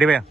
Ready ভাইয়া।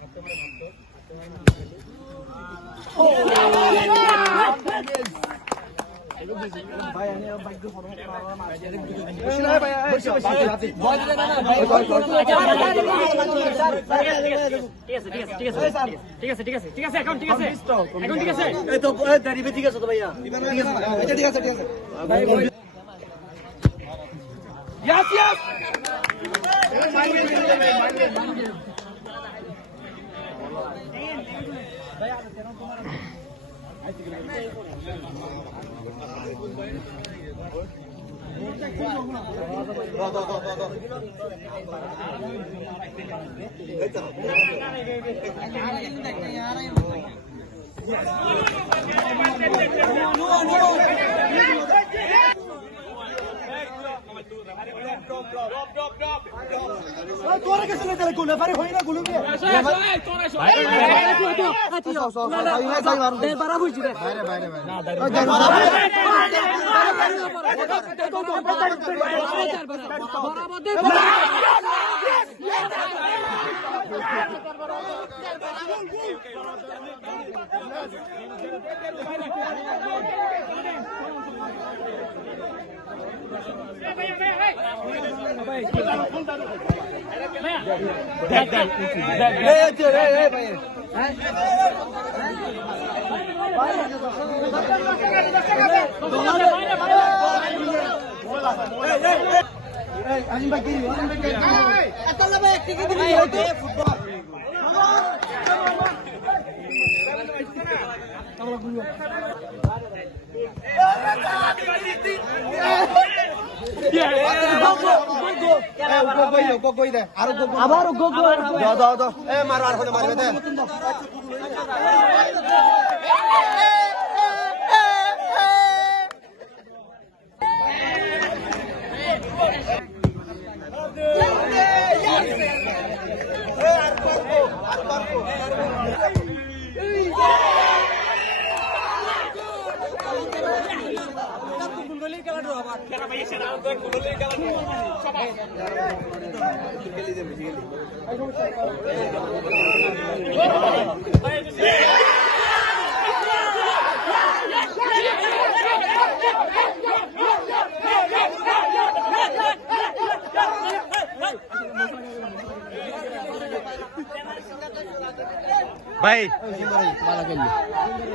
ভাই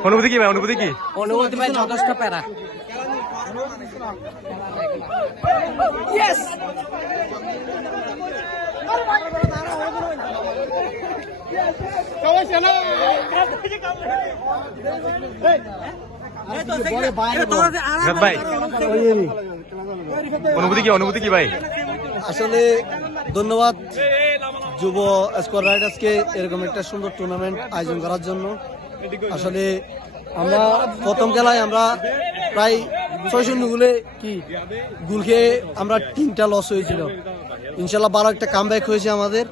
অনুভূতি কি ভাই? অনুভূতি কি? অনুভূতি ভাই যথেষ্ট প্যারা। ভাই অনুভূতি কি? অনুভূতি কি ভাই? আসলে ধন্যবাদ যুব স্কোয়াড রাইডার্সকে এরকম একটা সুন্দর টুর্নামেন্ট আয়োজন করার জন্য। আসলে আমরা প্রথম খেলায় আমরা প্রায় 6-0 গোল খেয়ে আমরা 3টা লস হয়েছিল। ইনশাল্লাহ ভালো একটা কামব্যাক হয়েছে আমাদের।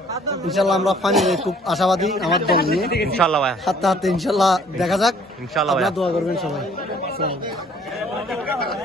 ইনশাল্লাহ আমরা ফাইনালে খুব আশাবাদী আমার দল নিয়ে। ইনশাআল্লাহ ভাই, হাতে হাতে ইনশাল্লাহ দেখা যাক। ইনশাআল্লাহ আপনারা দোয়া করবেন সবাই।